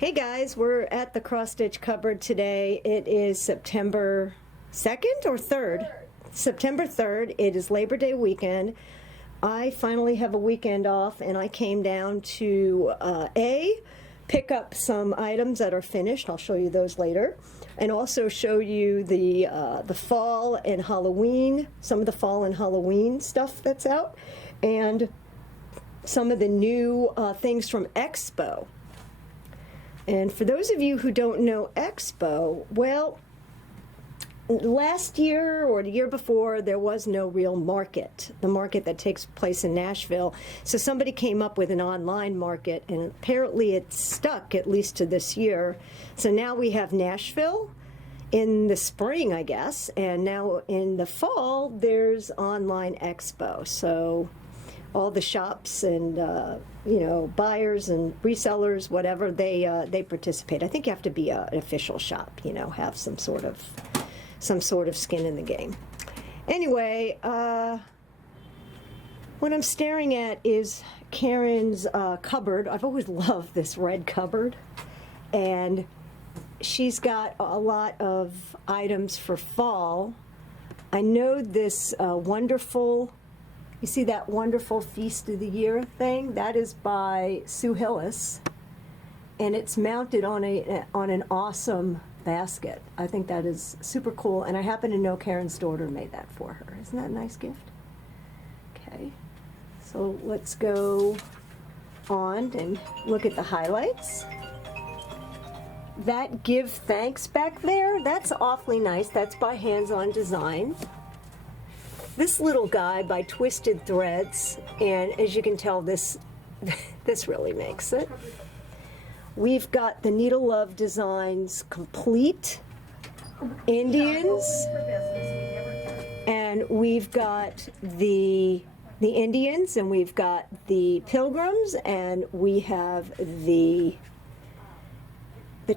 Hey guys, we're at the cross stitch cupboard today. It is September 2nd or 3rd? September 3rd. It is Labor Day weekend. I finally have a weekend off and I came down to pick up some items that are finished. I'll show you those later. And also show you the fall and Halloween, some of the fall and Halloween stuff that's out, and some of the new things from Expo. And for those of you who don't know Expo, well, last year or the year before, there was no real market, the market that takes place in Nashville. So somebody came up with an online market, and apparently it stuck, at least to this year. So now we have Nashville in the spring, I guess, and now in the fall, there's online Expo. So all the shops and buyers and resellers, whatever, they participate. I think you have to be an official shop, have some sort of skin in the game. Anyway, what I'm staring at is Karen's cupboard. I've always loved this red cupboard, and she's got a lot of items for fall. I know this wonderful. You see that wonderful Feast of the Year thing? That is by Sue Hillis, and it's mounted on an awesome basket. I think that is super cool, and I happen to know Karen's daughter made that for her. Isn't that a nice gift? Okay, so let's go on and look at the highlights. That Give Thanks back there, that's awfully nice. That's by Hands On Design. This little guy by Twisted Threads, and as you can tell, this really makes it. We've got the Needlework Designs Complete Indians, and we've got the Indians, and we've got the Pilgrims, and we have the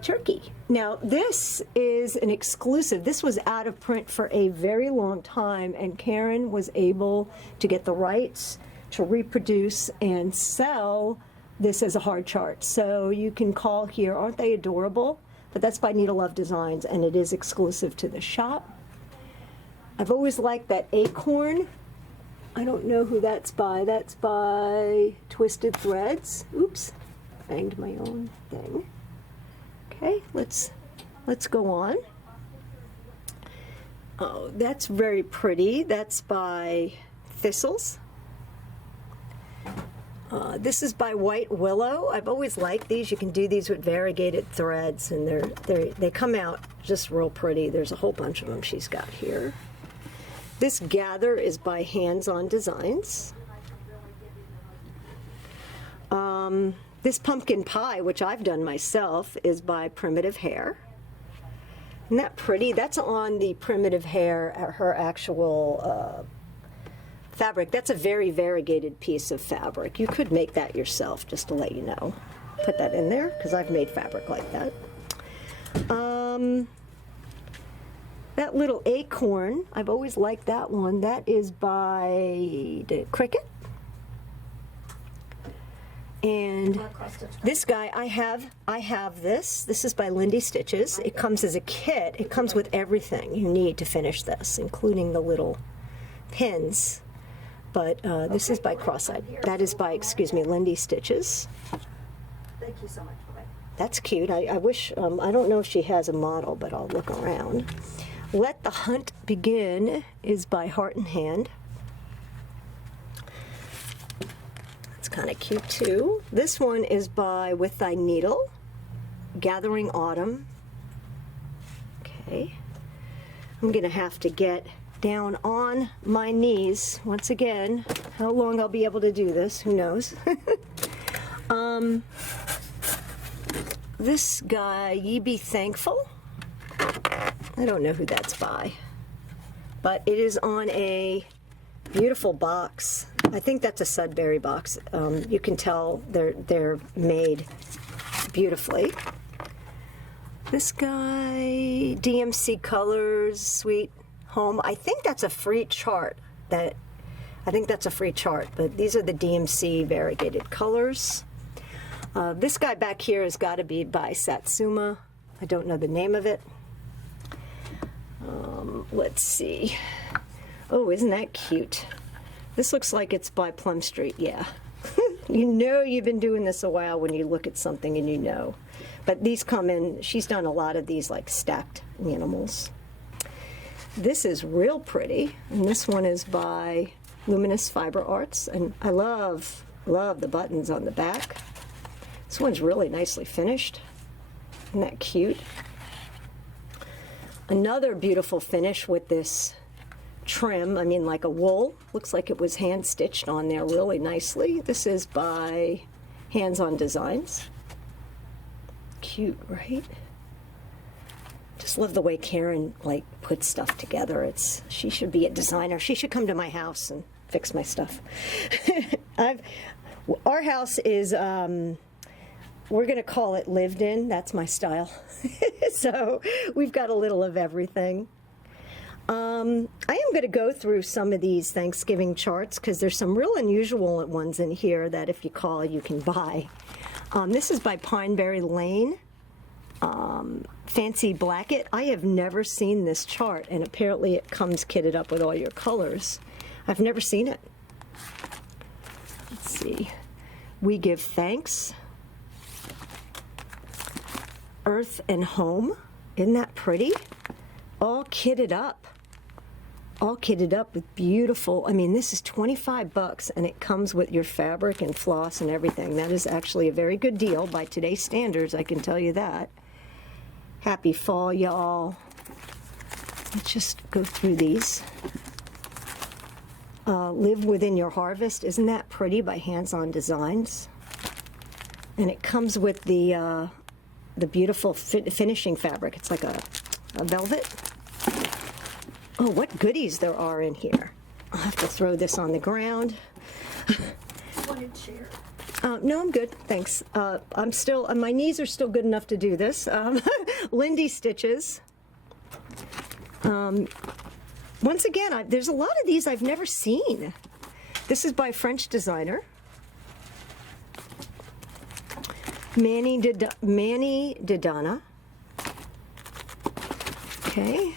turkey. Now, this is an exclusive. This was out of print for a very long time, and Karen was able to get the rights to reproduce and sell this as a hard chart. So you can call here. Aren't they adorable? But that's by Needlework Designs, and it is exclusive to the shop. I've always liked that acorn. I don't know who that's by. That's by Twisted Threads. Oops, banged my own thing. Okay, let's go on. Oh, that's very pretty. That's by Thistles. This is by White Willow. I've always liked these. You can do these with variegated threads, and they come out just real pretty. There's a whole bunch of them she's got here. This Gather is by Hands On Designs. This pumpkin pie, which I've done myself, is by Primitive Hair. Isn't that pretty? That's on the Primitive Hair, her actual fabric. That's a very variegated piece of fabric. You could make that yourself, just to let you know. Put that in there, because I've made fabric like that. That little acorn, I've always liked that one. That is by the Cricket. And this guy, I have this. This is by Lindy Stitches. It comes as a kit. It comes with everything you need to finish this, including the little pins. But this is by Cross-Eyed. That is by, Lindy Stitches. Thank you so much. Bye-bye. That's cute. I wish, I don't know if she has a model, but I'll look around. Let the Hunt Begin is by Heart and Hand. Kind of cute too. This one is by With Thy Needle, Gathering Autumn. Okay, I'm gonna have to get down on my knees once again. How long I'll be able to do this, who knows. This guy, Ye Be Thankful, I don't know who that's by, but it is on a beautiful box. I think that's a Sudbury box. You can tell they're made beautifully. This guy, DMC Colors, Sweet Home. I think that's a free chart. But these are the DMC variegated colors. This guy back here has got to be by Satsuma. I don't know the name of it. Let's see. Oh, isn't that cute? This looks like it's by Plum Street, yeah. You know you've been doing this a while when you look at something and you know. But these come in, she's done a lot of these like stacked animals. This is real pretty, and this one is by Luminous Fiber Arts, and I love the buttons on the back. This one's really nicely finished. Isn't that cute? Another beautiful finish with this trim, I mean like a wool. Looks like it was hand stitched on there really nicely. This is by Hands On Designs. Cute, right? Just love the way Karen like puts stuff together. She should be a designer. She should come to my house and fix my stuff. Our house is we're going to call it lived in. That's my style. So we've got a little of everything. I am going to go through some of these Thanksgiving charts because there's some real unusual ones in here that if you call, you can buy. This is by Pineberry Lane. Fancy Blacket. I have never seen this chart, and apparently it comes kitted up with all your colors. I've never seen it. Let's see. We Give Thanks. Earth and Home. Isn't that pretty? All kitted up. All kitted up with beautiful, I mean, this is $25 and it comes with your fabric and floss and everything. That is actually a very good deal by today's standards, I can tell you that. Happy fall, y'all. Let's just go through these. Live Within Your Harvest. Isn't that pretty by Hands On Designs? And it comes with the beautiful finishing fabric. It's like a velvet. Oh, what goodies there are in here. I'll have to throw this on the ground. Wanted chair. No, I'm good, thanks. I'm still, my knees are still good enough to do this. Lindy Stitches. Once again, there's a lot of these I've never seen. This is by a French designer. Manny Didana. Okay.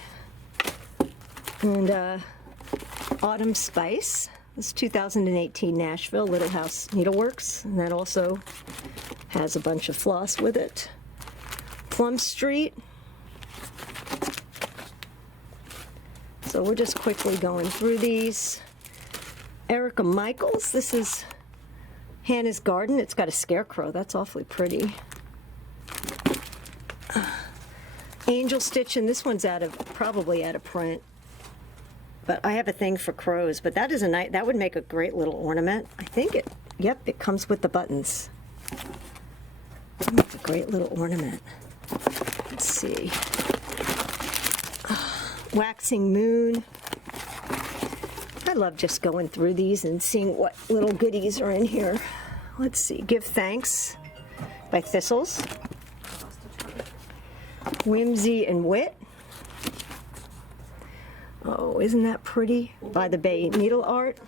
And Autumn Spice. This is 2018 Nashville Little House Needleworks, and that also has a bunch of floss with it. Plum Street. So we're just quickly going through these. Erica Michaels. This is Hannah's Garden. It's got a scarecrow. That's awfully pretty. Angel Stitch, and this one's probably out of print. But I have a thing for crows, but that is that would make a great little ornament. I think it comes with the buttons. It's a great little ornament. Let's see. Waxing Moon. I love just going through these and seeing what little goodies are in here. Let's see. Give Thanks by Thistles. Whimsy and Wit. Oh, isn't that pretty? By the Bay Needle Art.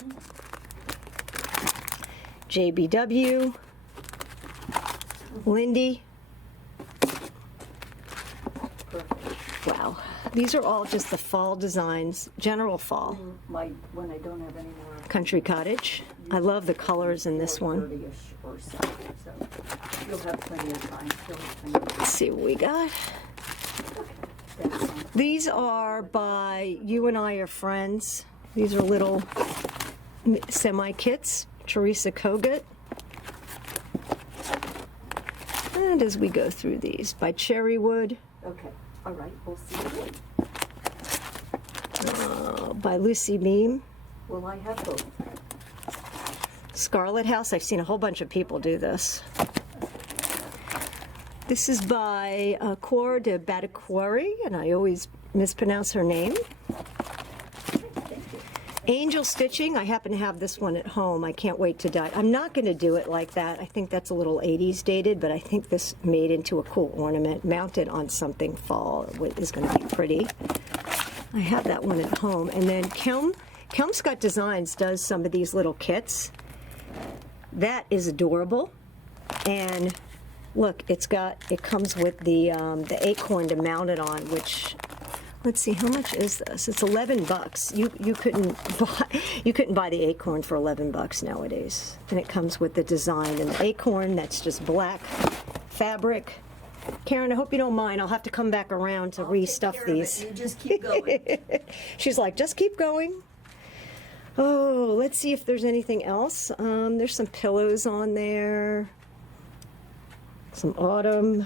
JBW. Lindy. Wow. These are all just the fall designs, general fall. When I don't have any more. Country Cottage. I love the colors in this one. 30-ish or so you'll have plenty of time. Let's see what we got. These are by You and I Are Friends. These are little semi-kits. Teresa Kogut. And as we go through these, by Cherrywood. Okay, all right, we'll see. By Lucy Beam. Well, I have both. Scarlet House. I've seen a whole bunch of people do this. This is by Cor de Bataquari, and I always mispronounce her name. Angel Stitching. I happen to have this one at home. I can't wait to dye. I'm not going to do it like that. I think that's a little 80s dated, but I think this made into a cool ornament, mounted on something fall, is going to be pretty. I have that one at home. And then Kelmscott Designs does some of these little kits. That is adorable. And look, it comes with the acorn to mount it on, which, let's see, how much is this? It's $11. You couldn't buy the acorn for $11 nowadays. And it comes with the design and the acorn that's just black fabric. Karen, I hope you don't mind. I'll have to come back around to restuff these. You just keep going. She's like, just keep going. Oh, let's see if there's anything else. There's some pillows on there. Some autumn.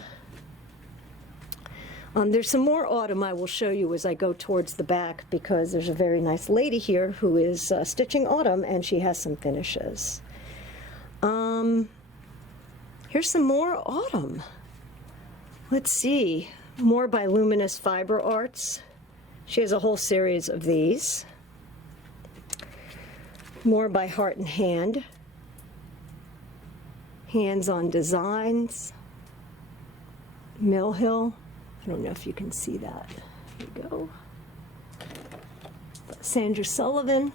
There's some more autumn I will show you as I go towards the back, because there's a very nice lady here who is stitching autumn, and she has some finishes. Here's some more autumn. Let's see, more by Luminous Fiber Arts. She has a whole series of these. More by Heart and Hand. Hands-on Designs. Mill Hill. I don't know if you can see that. There you go. Sandra Sullivan.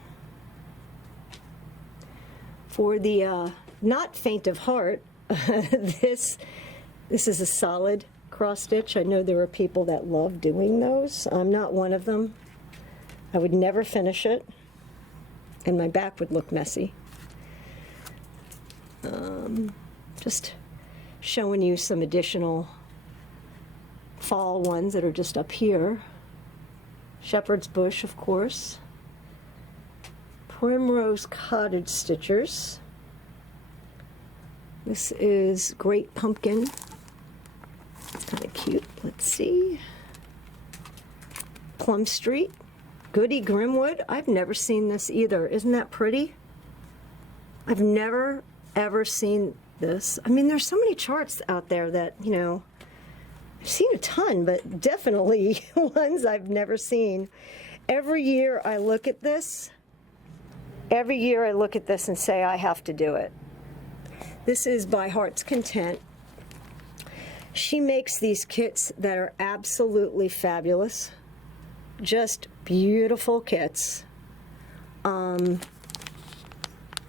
For the not faint of heart, this is a solid cross stitch. I know there are people that love doing those. I'm not one of them. I would never finish it, and my back would look messy. Just showing you some additional fall ones that are just up here. Shepherd's Bush, of course. Primrose Cottage Stitchers. This is Great Pumpkin. It's kind of cute. Let's see. Plum Street. Goody Grimwood. I've never seen this either. Isn't that pretty? I've never, ever seen this. I mean, there's so many charts out there that, you know, I've seen a ton, but definitely ones I've never seen. Every year I look at this. Every year I look at this and say, I have to do it. This is by Heart's Content. She makes these kits that are absolutely fabulous. Just beautiful kits.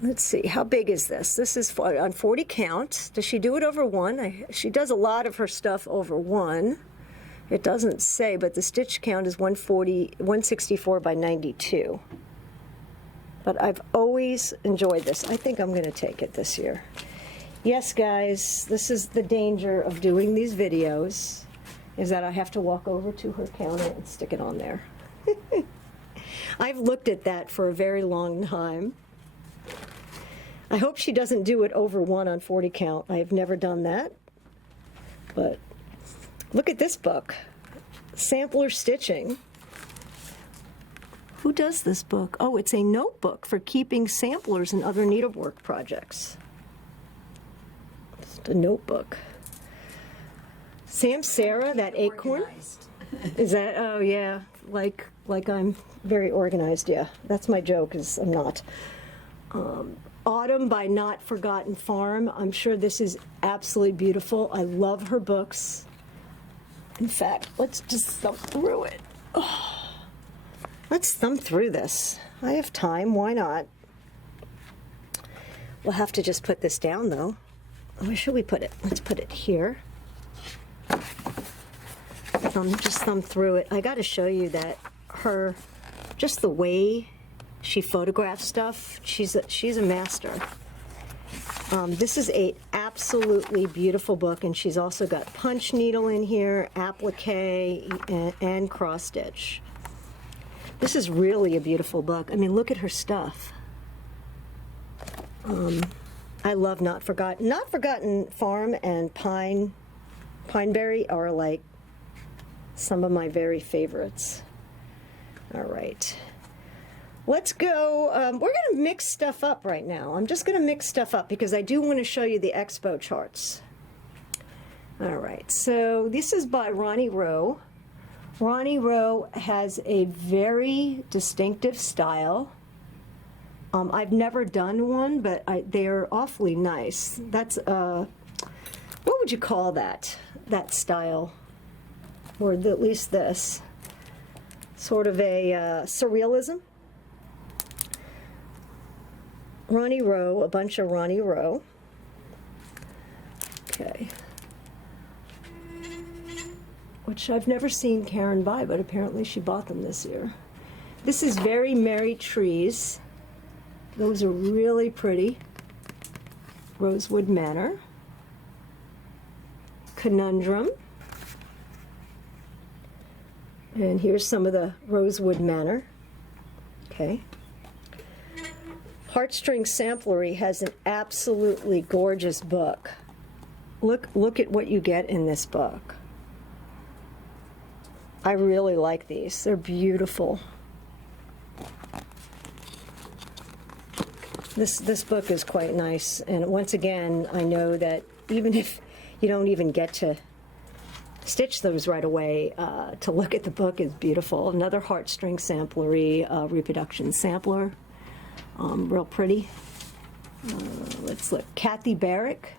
Let's see, how big is this? This is on 40 count. Does she do it over one? She does a lot of her stuff over one. It doesn't say, but the stitch count is 164 by 92. But I've always enjoyed this. I think I'm going to take it this year. Yes, guys, this is the danger of doing these videos, is that I have to walk over to her counter and stick it on there. I've looked at that for a very long time. I hope she doesn't do it over one on 40 count. I have never done that. But look at this book, Sampler Stitching. Who does this book? Oh, it's a notebook for keeping samplers and other needlework projects. Just a notebook. Sam Sarah, that acorn. Is that, oh yeah, like I'm very organized, yeah. That's my joke, is I'm not. Autumn by Not Forgotten Farm. I'm sure this is absolutely beautiful. I love her books. In fact, let's just thumb through it. Oh, let's thumb through this. I have time, why not? We'll have to just put this down though. Where should we put it? Let's put it here. Just thumb through it. I got to show you that just the way she photographs stuff, she's a master. This is a absolutely beautiful book, and she's also got punch needle in here, applique, and cross stitch. This is really a beautiful book. I mean, look at her stuff. I love Not Forgotten Farm and Pineberry are like some of my very favorites. All right. Let's go. We're going to mix stuff up right now. I'm just going to mix stuff up because I do want to show you the Expo Charts. All right. So this is by Ronnie Rowe. Ronnie Rowe has a very distinctive style. I've never done one, but they're awfully nice. That's, what would you call that style? Or at least this. Sort of a surrealism. Ronnie Rowe, a bunch of Ronnie Rowe. Okay. Which I've never seen Karen buy, but apparently she bought them this year. This is Very Merry Trees. Those are really pretty. Rosewood Manor. Conundrum. And here's some of the Rosewood Manor. Okay. Heartstring Samplery has an absolutely gorgeous book. Look at what you get in this book. I really like these. They're beautiful. This book is quite nice, and once again, I know that even if you don't even get to stitch those right away, to look at the book is beautiful. Another Heartstring Samplery reproduction sampler, real pretty. Let's look. Kathy Barrick.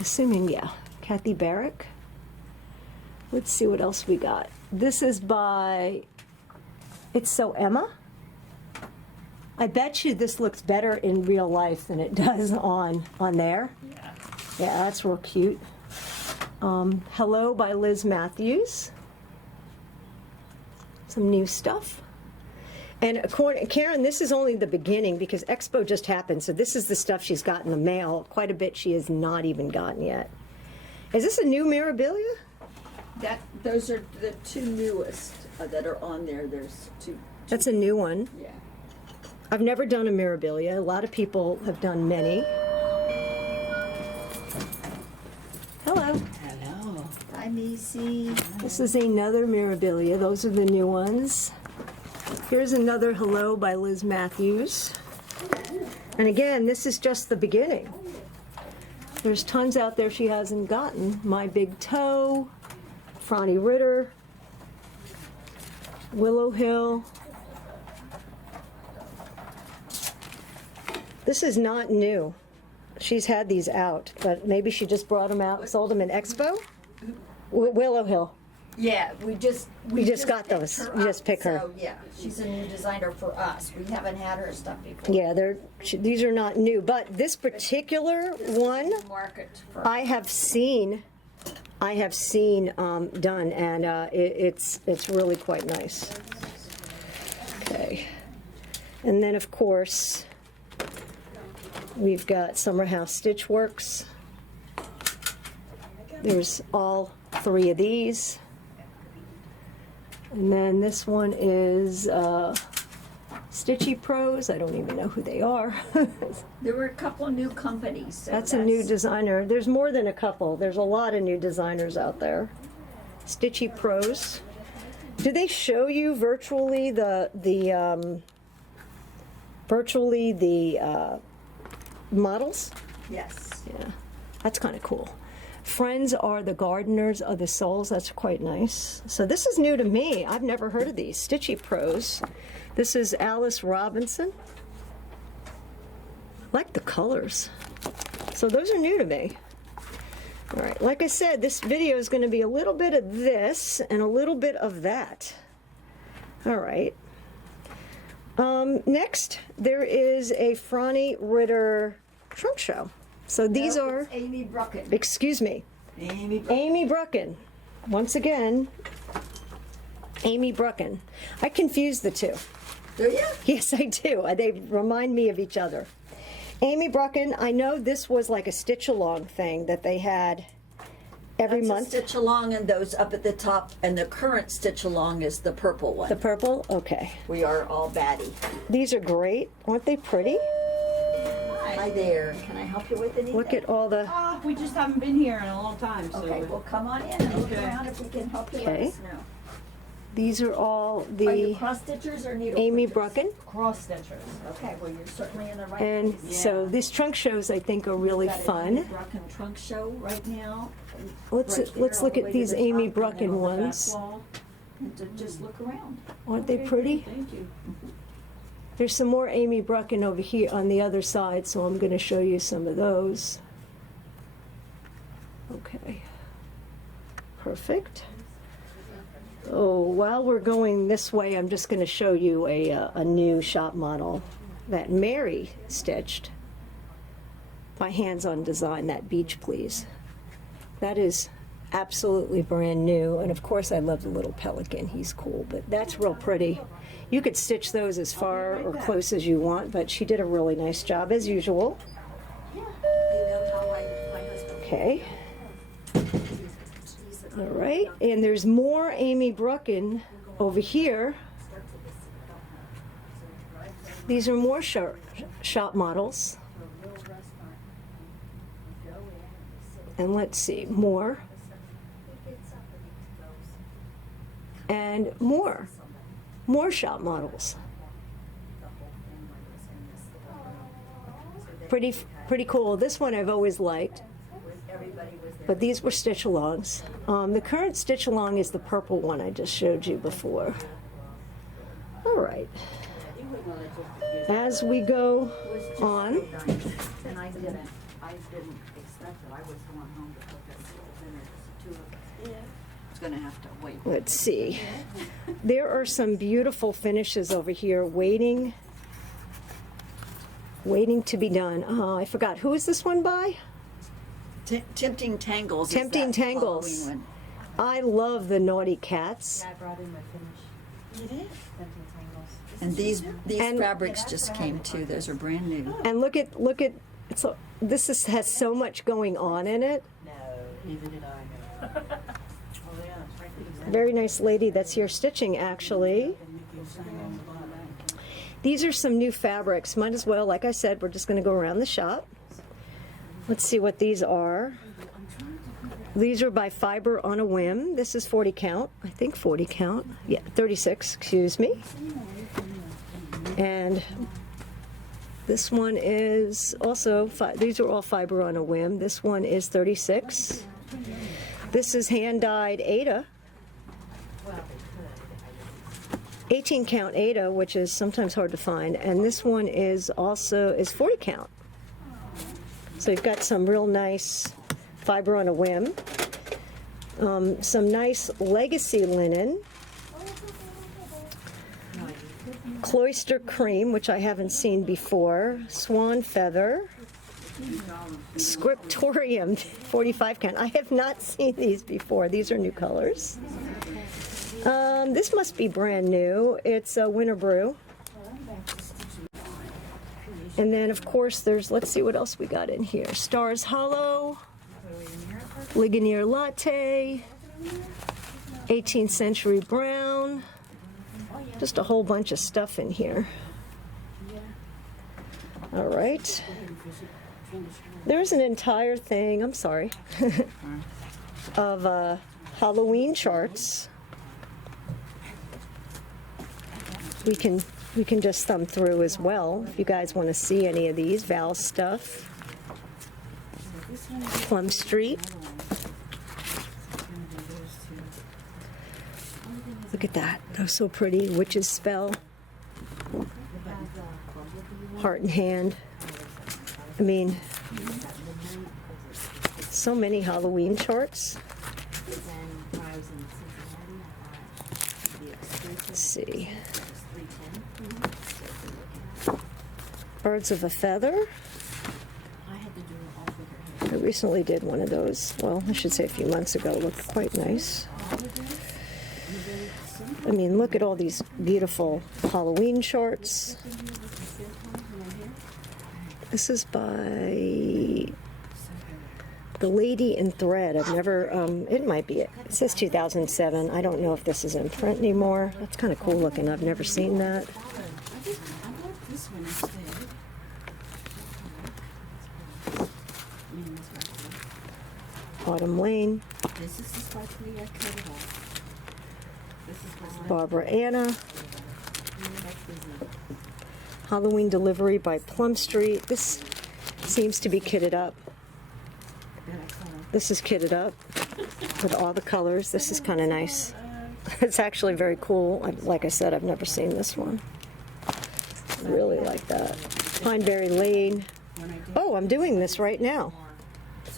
Assuming, yeah, Kathy Barrick. Let's see what else we got. This is by It's So Emma. I bet you this looks better in real life than it does on there. Yeah, that's real cute. Hello by Liz Matthews. Some new stuff. And Karen, this is only the beginning because Expo just happened, so this is the stuff she's got in the mail. Quite a bit she has not even gotten yet. Is this a new Mirabilia? Those are the two newest that are on there. There's two. That's a new one. Yeah. I've never done a Mirabilia. A lot of people have done many. Hello. Hello. Hi, Missy. This is another Mirabilia. Those are the new ones. Here's another Hello by Liz Matthews. And again, this is just the beginning. There's tons out there she hasn't gotten. My Big Toe, Franny Ritter, Willow Hill. This is not new. She's had these out, but maybe she just brought them out, sold them in Expo. Willow Hill. Yeah, we just got those. You just pick her. So yeah, she's a new designer for us. We haven't had her stuff before. Yeah, these are not new, but this particular one, Market for I have seen done, and it's really quite nice. Okay, and then of course we've got Summer House Stitch Works. There's all three of these. And then this one is Stitchy Pros. I don't even know who they are. There were a couple new companies. So that's a new designer. There's more than a couple. There's a lot of new designers out there. Stitchy Pros. Do they show you virtually the models? Yes. Yeah, that's kind of cool. Friends are the gardeners of the souls. That's quite nice. So this is new to me. I've never heard of these. Stitchy Pros. This is Alice Robinson. I like the colors. So those are new to me. All right, like I said, this video is going to be a little bit of this and a little bit of that. All right. Next, there is a Franny Ritter trunk show. So these are Amy Brucken. Excuse me. Amy Brucken. Once again, Amy Brucken. I confuse the two. Do you? Yes, I do. They remind me of each other. Amy Brucken, I know this was like a stitch along thing that they had every That's month. a stitch along and those up at the top, and the current stitch along is the purple one. The purple? Okay. We are all batty. These are great. Aren't they pretty? Hi there. Can I help you with anything? Look at all the... We just haven't been here in a long time, so. Okay, well, come on in and look Okay. around if we can help you. Okay. Let us know. These are all Are you the cross stitchers or needle? Amy pushers? Brucken. Cross stitchers. Okay, well, you're certainly in the right And place. so Yeah. these trunk shows I think are really Got a Amy fun. Brucken trunk show right now. Let's Right let's here, look all the at way these to the Amy top, and then Brucken on the back ones. wall, and to just look around. Aren't they pretty? Thank you. There's some more Amy Brucken over here on the other side, so I'm going to show you some of those. Okay. Perfect. Oh, while we're going this way, I'm just going to show you a new shop model that Mary stitched. by Hands On Design, that Beach Please. That is absolutely brand new, and of course I love the little pelican. He's cool, but that's real pretty. You could stitch those as far or close as you want, but she did a really nice job as usual. Okay. All right, and there's more Amy Brucken over here. These are more shop models. And let's see, more. And more shop models. Pretty cool. This one I've always liked, but these were stitch alongs. The current stitch along is the purple one I just showed you before. All right. As we go on, And I didn't expect it. I was going home to cook us dinner, just the two of us. It's gonna have to wait. let's see. There are some beautiful finishes over here waiting to be done. Oh, I forgot. Who is this one by? Tempting Tangles. is Tempting that Tangles. Halloween I love the Naughty Cats. I brought in my finish. one. You did? Tempting Tangles. And these And- fabrics just came too. Those are brand new. And look at has so much going on in it. No, neither did I. Oh yeah, it's right there. Very nice lady that's here stitching, actually. These are some new fabrics. Might as well, like I said, we're just going to go around the shop. Let's see what these are. These are by Fiber on a Whim. This is 40 count. I think 40 count. Yeah, 36, excuse me. And this one is also, these are all Fiber on a Whim. This one is 36. This is hand-dyed Ada. 18 count Ada, which is sometimes hard to find. And this one is also 40 count. So you've got some real nice Fiber on a Whim. Some nice legacy linen. Cloister cream, which I haven't seen before. Swan feather. Scriptorium, 45 count. I have not seen these before. These are new colors. This must be brand new. It's a Winter Brew. And then, of course, there's, let's see what else we got in here. Stars Hollow, Ligonier Latte, 18th Century Brown. Just a whole bunch of stuff in here. All right. There's an entire thing, I'm sorry, of Halloween charts. We can just thumb through as well if you guys want to see any of these. Val stuff. Plum Street. Look at that. That was so pretty. Witch's Spell. Heart and Hand. I mean, so many Halloween charts. Let's see. Birds of a Feather. I recently did one of those. Well, I should say a few months ago. Looked quite nice. I mean, look at all these beautiful Halloween charts. This is by The Lady in Thread. I've never, it might be it. It says 2007. I don't know if this is in print anymore. That's kind of cool looking. I've never seen that. Autumn Lane. Barbara Anna. Halloween Delivery by Plum Street. This seems to be kitted up. This is kitted up with all the colors. This is kind of nice. It's actually very cool. Like I said, I've never seen this one. Really like that. Pineberry Lane. Oh, I'm doing this right now.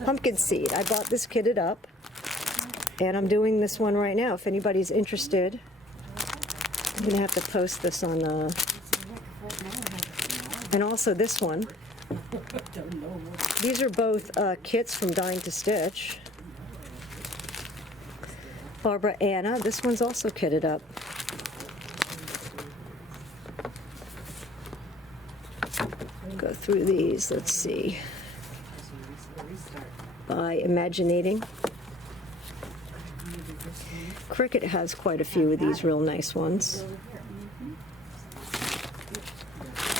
Pumpkin Seed. I bought this kitted up, and I'm doing this one right now. If anybody's interested, I'm going to have to post this on and also this one. Don't know what. These are both kits from Dying to Stitch. Barbara Anna, this one's also kitted up. Go through these, let's see. By Imaginating. Cricket has quite a few of these real nice ones.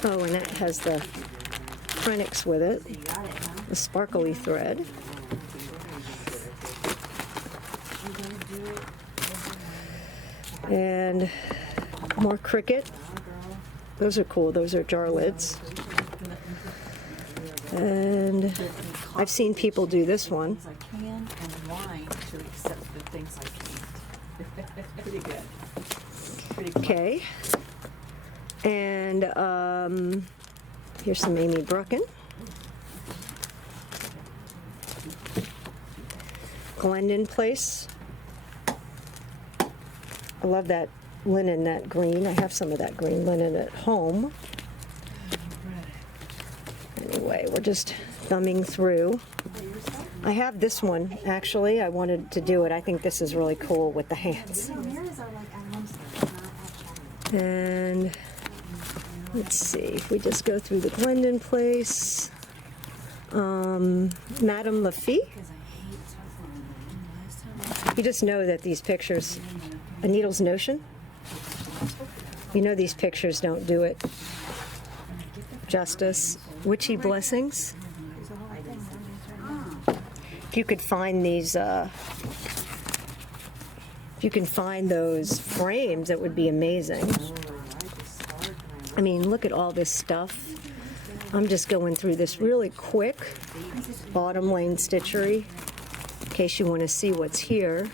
Oh, and that has the Phoenix with it, the sparkly thread. And more Cricket. Those are cool. Those are jar lids. And I've seen people do this one. I can and wine to accept the things I can't. Pretty good. Pretty good. Okay. And here's some Amy Brookin. Glendon Place. I love that linen, that green. I have some of that green linen at home. Anyway, we're just thumbing through. I have this one, actually. I wanted to do it. I think this is really cool with the hands. And let's see, if we just go through the Glendon Place. Madame Lafitte. You just know that these pictures, A Needle's Notion, you know these pictures don't do it justice. Witchy Blessings. If you could find these, if you can find those frames, that would be amazing. I mean, look at all this stuff. I'm just going through this really quick. Autumn Lane Stitchery, in case you want to see what's here.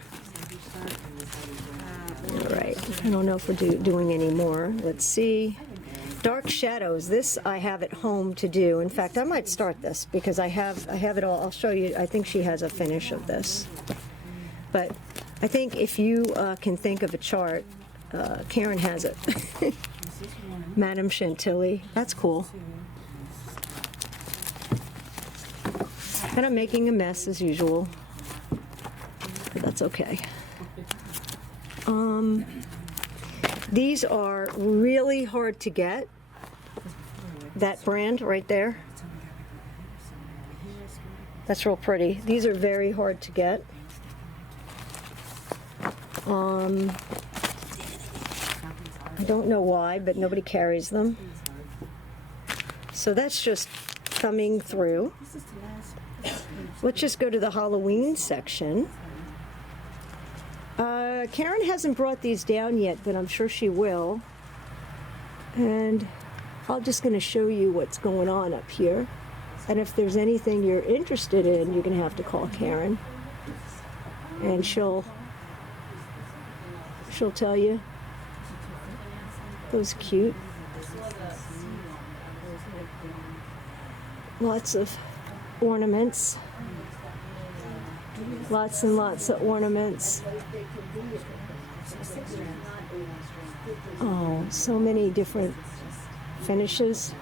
All right, I don't know if we're doing any more. Let's see. Dark Shadows. This I have at home to do. In fact, I might start this because I have it all. I'll show you. I think she has a finish of this. But I think if you can think of a chart, Karen has it. Madame Chantilly. That's cool. And I'm making a mess as usual, but that's okay. These are really hard to get. That brand right there. That's real pretty. These are very hard to get. I don't know why, but nobody carries them. So that's just thumbing through. Let's just go to the Halloween section. Karen hasn't brought these down yet, but I'm sure she will. And I'm just going to show you what's going on up here. And if there's anything you're interested in, you're going to have to call Karen. And she'll tell you. Those cute. Lots of ornaments. Lots and lots of ornaments. Oh, so many different finishes.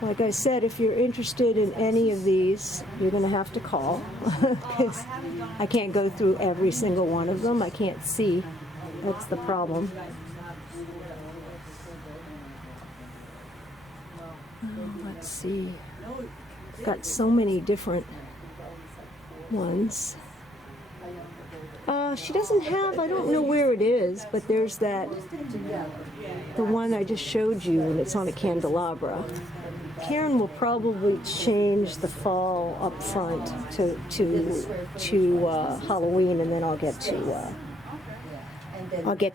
Like I said, if you're interested in any of these, you're going to have to call because I can't go through every single one of them. I can't see. That's the problem. Let's see. Got so many different ones. She doesn't have, I don't know where it is, but there's that, the one I just showed you, and it's on a candelabra. Karen will probably change the fall up front to Halloween, and then I'll get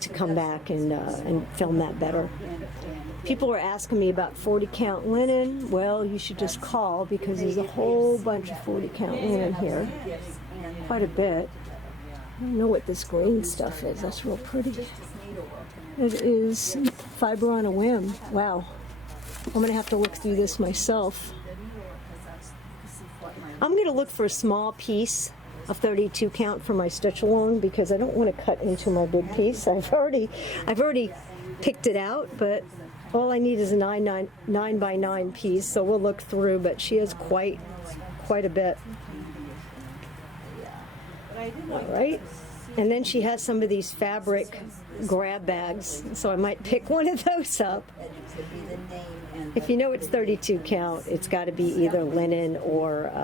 to come back and film that better. People were asking me about 40 count linen. Well, you should just call because there's a whole bunch of 40 count linen here. Quite a bit. I don't know what this green stuff is. That's real pretty. It is Fiber on a Whim. Wow. I'm going to have to look through this myself. I'm going to look for a small piece of 32 count for my stitch along because I don't want to cut into my big piece. I've already picked it out, but all I need is a 9 by 9 piece, so we'll look through, but she has quite a bit. All right. And then she has some of these fabric grab bags, so I might pick one of those up. If you know it's 32 count, it's got to be either linen or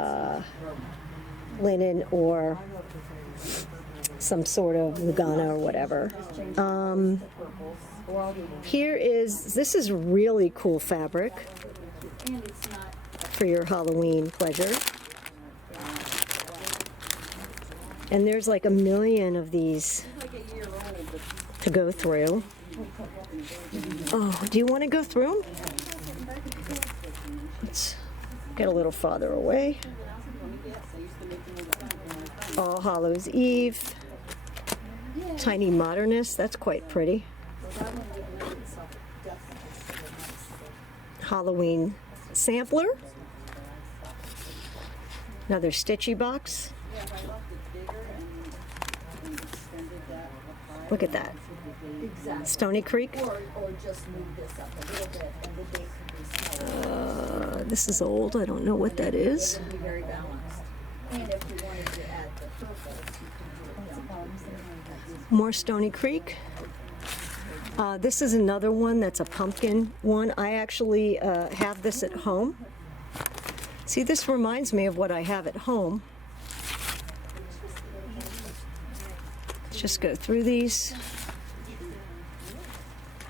some sort of Lugana or whatever. This is really cool fabric for your Halloween pleasure. And there's like a million of these to go through. Oh, do you want to go through them? Let's get a little farther away. All Hallows Eve. Tiny Modernist, that's quite pretty. Halloween Sampler. Another stitchy box. Look at that. Stony Creek. This is old. I don't know what that is. More Stony Creek. This is another one that's a pumpkin one. I actually have this at home. See, this reminds me of what I have at home. Let's just go through these.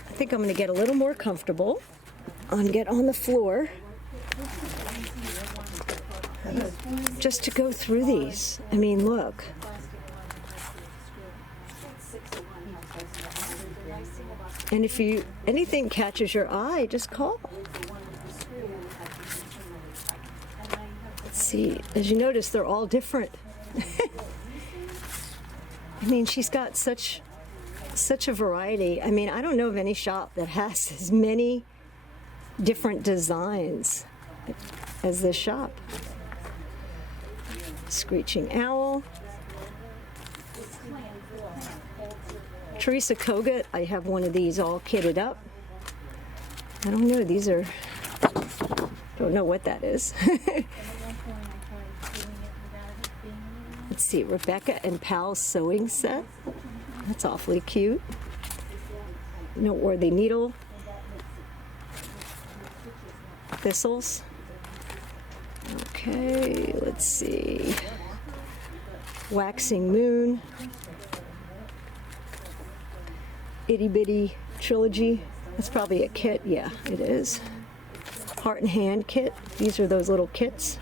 I think I'm going to get a little more comfortable and get on the floor just to go through these. I mean, look. And if anything catches your eye, just call. Let's see. As you notice, they're all different. I mean, she's got such a variety. I mean, I don't know of any shop that has as many different designs as this shop. Screeching Owl. Teresa Kogut, I have one of these all kitted up. I don't know, these are, don't know what that is. Let's see, Rebecca and Pal's sewing set. That's awfully cute. Noteworthy needle. Thistles. Okay, let's see. Waxing Moon. Itty Bitty Trilogy. That's probably a kit. Yeah, it is. Heart and Hand kit. These are those little kits.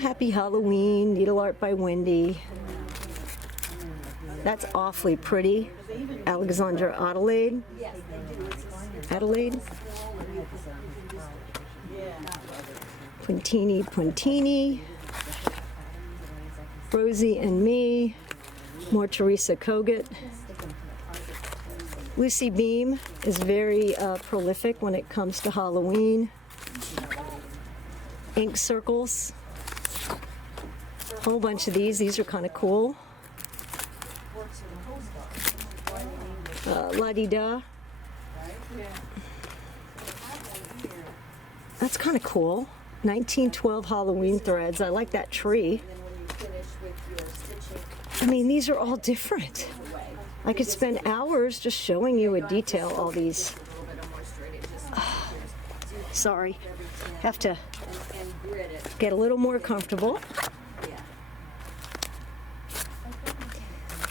Happy Halloween. Needle Art by Wendy. That's awfully pretty. Alexandra Adelaide. Puntini. Rosie and Me. More Teresa Kogut. Lucy Beam is very prolific when it comes to Halloween. Ink circles. A whole bunch of these. These are kind of cool. La-di-da. That's kind of cool. 1912 Halloween threads. I like that tree. I mean, these are all different. I could spend hours just showing you in detail all these. Sorry. Have to get a little more comfortable.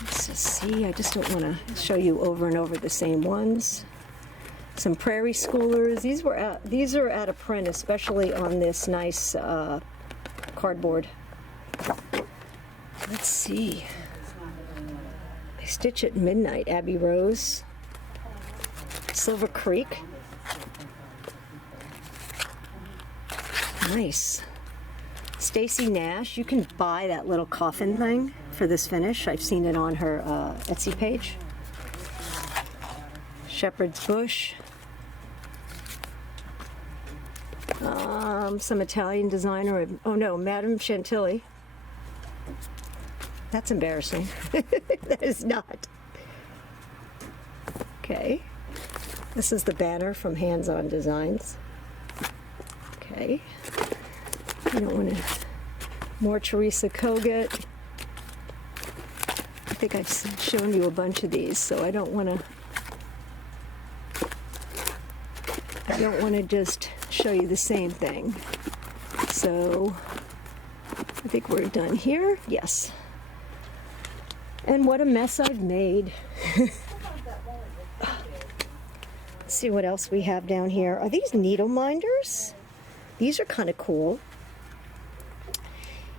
Let's just see. I just don't want to show you over and over the same ones. Some Prairie Schoolers. These are out of print, especially on this nice cardboard. Let's see. I Stitch at Midnight, Abbey Rose. Silver Creek. Nice. Stacy Nash. You can buy that little coffin thing for this finish. I've seen it on her Etsy page. Shepherd's Bush. Some Italian designer. Oh no, Madame Chantilly. That's embarrassing. That is not. Okay. This is the banner from Hands On Designs. Okay. You don't want to... More Teresa Kogut. I think I've shown you a bunch of these, so I don't want to just show you the same thing. So I think we're done here. Yes. And what a mess I've made. Let's see what else we have down here. Are these needle minders? These are kind of cool.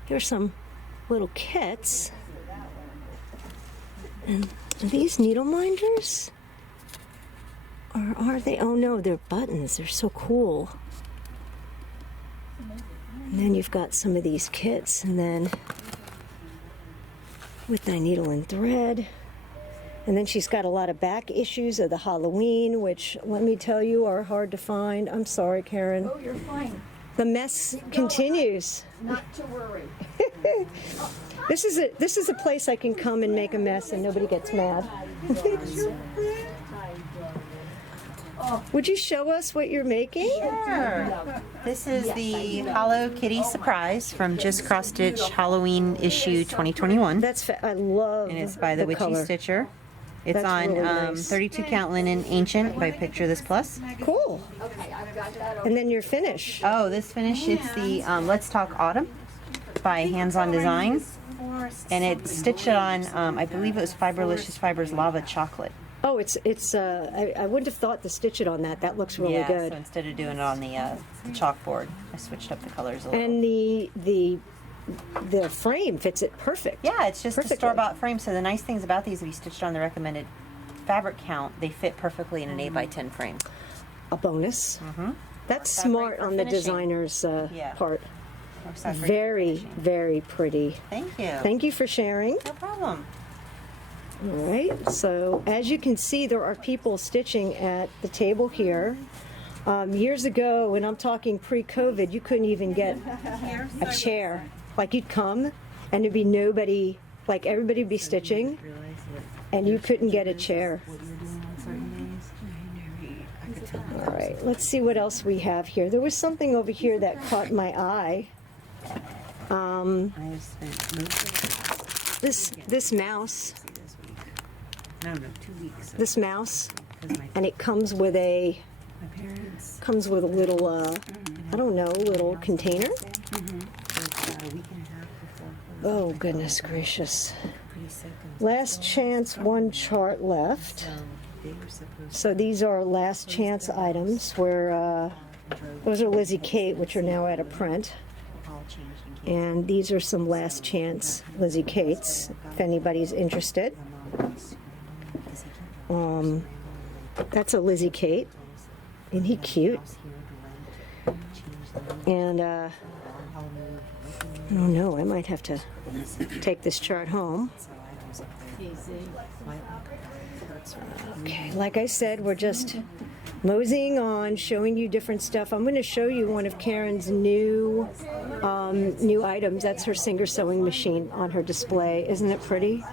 Here's some little kits. And are these needle minders? Or are they? Oh no, they're buttons. They're so cool. And then you've got some of these kits, and then with thy needle and thread. And then she's got a lot of back issues of the Halloween, which, let me tell you, are hard to find. I'm sorry, Karen. Oh, you're fine. The mess continues. Not to worry. This is a place I can come and make a mess and nobody gets mad. Would you show us what you're making? Sure. This is the Hello Kitty Surprise from Just Cross Stitch Halloween issue 2021. I love And it's by the Witchy color. Stitcher. It's That's on really nice. 32 count linen ancient by Picture This Plus. Cool. Okay, I've got that. And then your finish. Oh, this finish, it's the Let's Talk Autumn by Hands On Designs. And it's stitched on, I believe it was Fiberlicious Fibers Lava Chocolate. Oh, I wouldn't have thought to stitch it on that. That looks really yeah, good. so instead of doing it on the chalkboard, I switched up the colors a little. And the frame fits it perfect. Yeah, it's just Perfectly. a store-bought frame. So the nice things about these, if you stitched on the recommended fabric count, they fit perfectly in an 8x10 frame. A bonus. Mm-hmm. That's Works out great smart for on the finishing. designer's Yeah. part. Works out great for Very, finishing. very pretty. Thank you. Thank you for sharing. No problem. All right, so as you can see, there are people stitching at the table here. Years ago, and I'm talking pre-COVID, you couldn't even get a chair. Like, you'd come, and there'd be nobody, like everybody would be stitching, and you couldn't get a chair. All right, let's see what else we have here. There was something over here that caught my eye. I have spent most of This mouse, this week. No, 2 weeks. this mouse, Because my and it comes with a parents, little, I don't know, little container. a week and a half before, Oh, goodness gracious. pretty sick. Last chance, one chart left. So they were supposed So these are last chance items where, those are Lizzie Kate, which are now out of print. to all change and keep And these are some last chance Lizzie Kates, if anybody's interested. That's a Lizzie Kate. Isn't he cute? And, I don't know, I might have to take this chart home. Okay, like I said, we're just moseying on, showing you different stuff. I'm going to show you one of Karen's new items. That's her Singer sewing machine on her display. Isn't it pretty?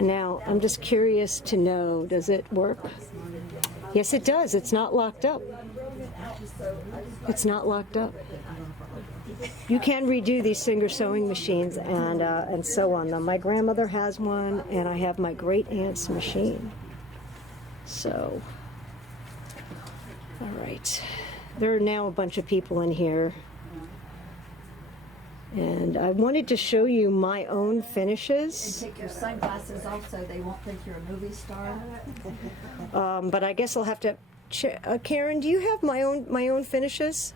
Now, I'm just curious to know, does it work? Yes, it does. It's not locked up. It's not locked up. You can redo these Singer sewing machines and sew on them. My grandmother has one, and I have my great aunt's machine. So, all right. There are now a bunch of people in here. And I wanted to show you my own And finishes, take your sunglasses off so they won't think you're a movie star. but I guess I'll have to. Karen, do you have my own finishes?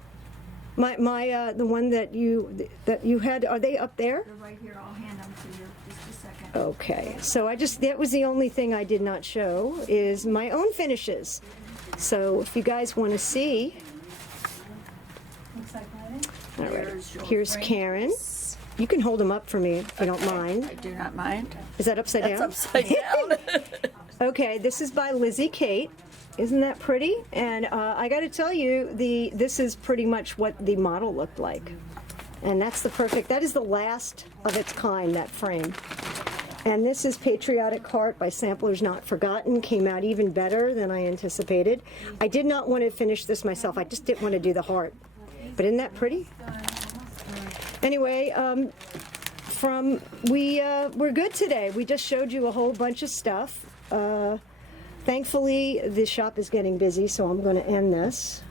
The one that you had, are they up there? They're right here. I'll hand them to you just a second. Okay, so that was the only thing I did not show is my own finishes. So if you guys want to see, all right, here's Karen. You can hold them up for me if you don't mind. I do not mind. Is that upside down? That's upside down. Okay, this is by Lizzie Kate. Isn't that pretty? And I got to tell you, this is pretty much what the model looked like. And that is the last of its kind, that frame. And this is Patriotic Heart by Samplers Not Forgotten. Came out even better than I anticipated. I did not want to finish this myself. I just didn't want to do the heart. But isn't that pretty? Anyway, we're good today. We just showed you a whole bunch of stuff. Thankfully, the shop is getting busy, so I'm going to end this.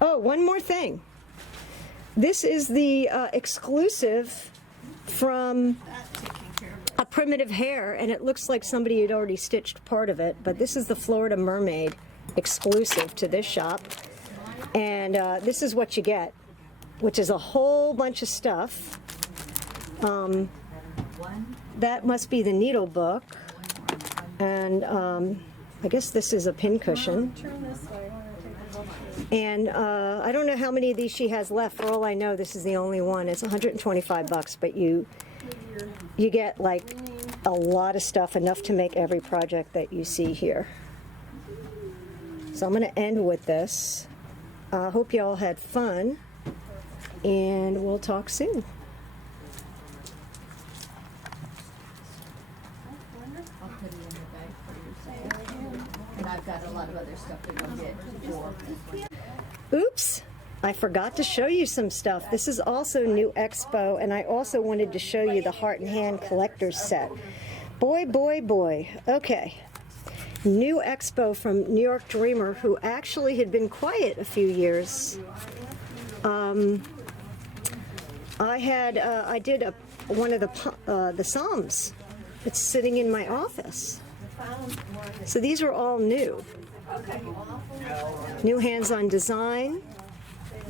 Oh, one more thing. This is the exclusive from A Primitive Hair, and it looks like somebody had already stitched part of it, but this is the Florida Mermaid exclusive to this shop. And this is what you get, which is a whole bunch of stuff. That must be the needle book. And I guess this is a pin cushion. And I don't know how many of these she has left. For all I know, this is the only one. It's $125, but you get like a lot of stuff, enough to make every project that you see here. So I'm going to end with this. I hope you all had fun, and we'll talk soon. I'll put it in the bag for you. And I've got a lot of other stuff to go get for. Oops, I forgot to show you some stuff. This is also new Expo, and I also wanted to show you the Heart and Hand collector's set. Boy, boy, boy. Okay. New Expo from New York Dreamer, who actually had been quiet a few years. I did one of the Psalms. It's sitting in my office. So these are all new. New hands-on design.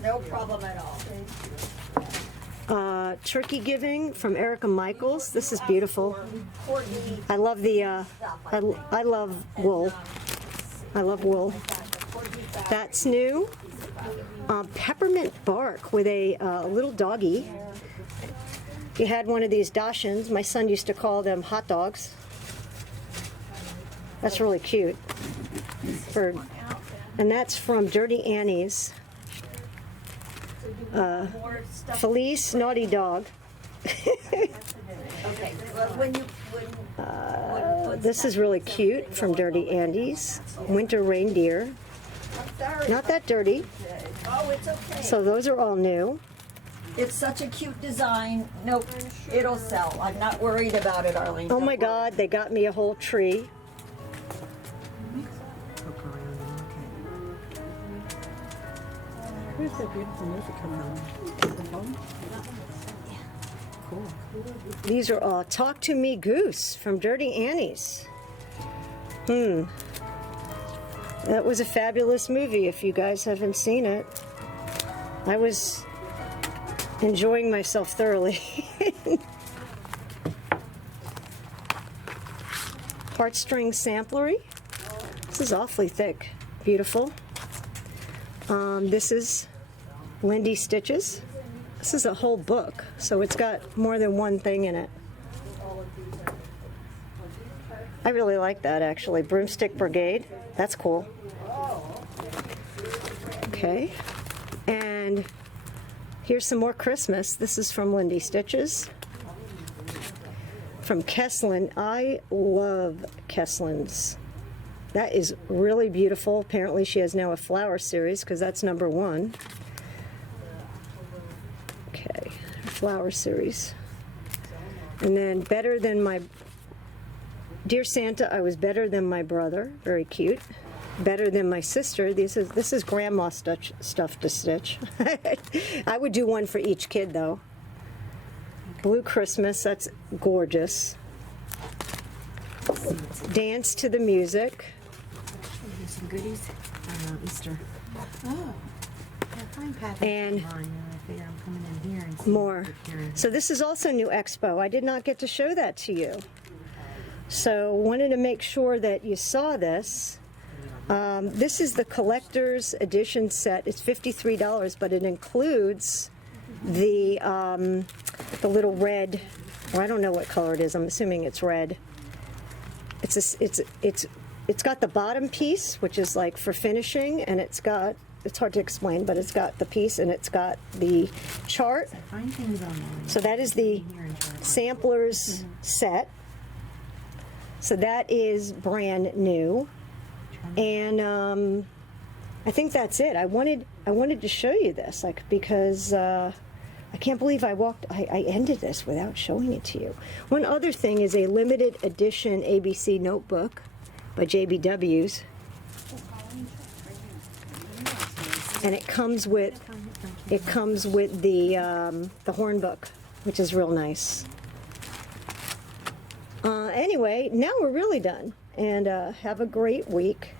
No problem at all. Turkey giving from Erica Michaels. This is beautiful. I love the I love wool. I love wool. That's new. Peppermint bark with a little doggy. You had one of these Dachshunds. My son used to call them hot dogs. That's really cute. And that's from Dirty Annie's. Felice, naughty dog. This is really cute from Dirty Annie's. Winter Reindeer. Not that dirty. Oh, it's okay. So those are all new. It's such a cute design. Nope, it'll sell. I'm not worried about it, Arlene. Oh my God, they got me a whole tree. Where's that beautiful music coming on? The phone? Cool. These are all Talk to Me Goose from Dirty Annie's. That was a fabulous movie if you guys haven't seen it. I was enjoying myself thoroughly. Heartstring samplery. This is awfully thick. Beautiful. This is Lindy Stitches. This is a whole book, so it's got more than one thing in it. I really like that, actually. Broomstick Brigade. That's cool. Okay. And here's some more Christmas. This is from Lindy Stitches. From Kesslin. I love Kesslin's. That is really beautiful. Apparently she has now a flower series because that's #1. Okay, flower series. And then Better Than My... Dear Santa, I was better than my brother. Very cute. Better Than My Sister. This is grandma stuff to stitch. I would do one for each kid, though. Blue Christmas. That's gorgeous. Dance to the Music. Some goodies. Easter. Oh. And I figure I'm coming in here and more. So this is also new Expo. I did not get to show that to you. So wanted to make sure that you saw this. This is the collector's edition set. It's $53, but it includes the little red, or I don't know what color it is. I'm assuming it's red. It's got the bottom piece, which is like for finishing, and it's hard to explain, but it's got the piece and it's got the chart. Find things online. So that is the sampler's set. So that is brand new. And I think that's it. I wanted to show you this, like, because I can't believe I ended this without showing it to you. One other thing is a limited edition ABC notebook by JBW's, and it comes with the horn book, which is real nice. Anyway, now we're really done, and have a great week.